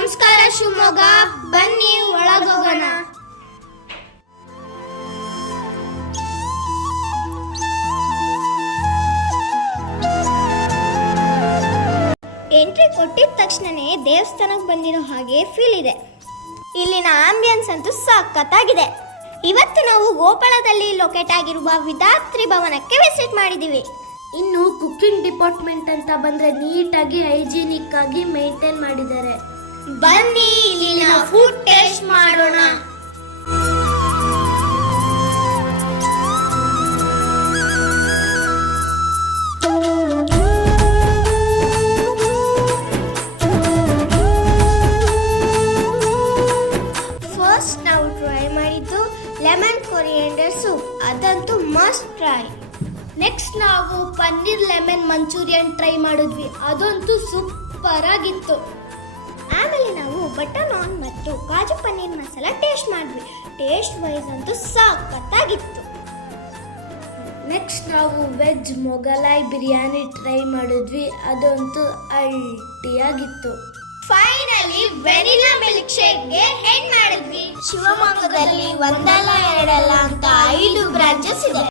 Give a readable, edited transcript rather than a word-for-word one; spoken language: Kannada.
ನಮಸ್ಕಾರ ಶಿವಮೊಗ್ಗ, ಬನ್ನಿ ಒಳಗೋಗೋಣ. ಎಂಟ್ರಿ ಕೊಟ್ಟಿದ ತಕ್ಷಣನೇ ದೇವಸ್ಥಾನಕ್ಕೆ ಬಂದಿರೋ ಹಾಗೆ ಫೀಲ್ ಇದೆ. ಇಲ್ಲಿನ ಆಂಬಿಯನ್ಸ್ ಅಂತೂ ಸಖತ್ತಾಗಿದೆ. ಇವತ್ತು ನಾವು ಗೋಪಾಳದಲ್ಲಿ ಲೊಕೇಟ್ ಆಗಿರುವ ವಿಧಾತ್ರಿ ಭವನಕ್ಕೆ ವಿಸಿಟ್ ಮಾಡಿದ್ದೀವಿ. ಇನ್ನು ಕುಕಿಂಗ್ ಡಿಪಾರ್ಟ್ಮೆಂಟ್ ಅಂತ ಬಂದ್ರೆ ನೀಟಾಗಿ ಹೈಜಿನಿಕ್ ಆಗಿ ಮೇಂಟೈನ್ ಮಾಡಿದ್ದಾರೆ. ಬನ್ನಿ ಇಲ್ಲಿನ ಫುಡ್ ಟೇಸ್ಟ್ ಮಾಡೋಣ. ಫಸ್ಟ್ ನಾವು ಟ್ರೈ ಮಾಡಿದ್ದು ಲೆಮನ್ ಕೊರಿಯಂಡರ್ ಸೂಪ್, ಅದಂತೂ ಮಸ್ಟ್ ಟ್ರೈ. ನೆಕ್ಸ್ಟ್ ನಾವು ಪನ್ನೀರ್ ಲೆಮನ್ ಮಂಚೂರಿಯನ್ ಟ್ರೈ ಮಾಡಿದ್ವಿ, ಅದಂತೂ ಸೂಪರ್ ಆಗಿತ್ತು. ಆಮೇಲೆ ನಾವು ಬಟರ್ ನಾನ್ ಮತ್ತು ಕಾಜು ಪನ್ನೀರ್ ಮಸಾಲ ಟೇಸ್ಟ್ ಮಾಡಿದ್ವಿ. ಟೇಸ್ಟ್ ವೈಸ್ ಅಂತೂ ಸಖತ್ತಾಗಿತ್ತು. ನೆಕ್ಸ್ಟ್ ನಾವು ವೆಜ್ ಮೊಗಲಾಯ್ ಬಿರಿಯಾನಿ ಟ್ರೈ ಮಾಡಿದ್ವಿ, ಅದಂತೂ ಅಲ್ಟಿಯಾಗಿತ್ತು. ಫೈನಲಿ ವೆನಿಲಾ ಮಿಲ್ಕ್ ಶೇಕ್ಗೆ ಎಂಡ್ ಮಾಡಿದ್ವಿ. ಶಿವಮೊಗ್ಗದಲ್ಲಿ ಒಂದಲ್ಲ ಎರಡಲ್ಲ ಅಂತ 5 ಬ್ರಾಂಚಸ್ ಇದೆ.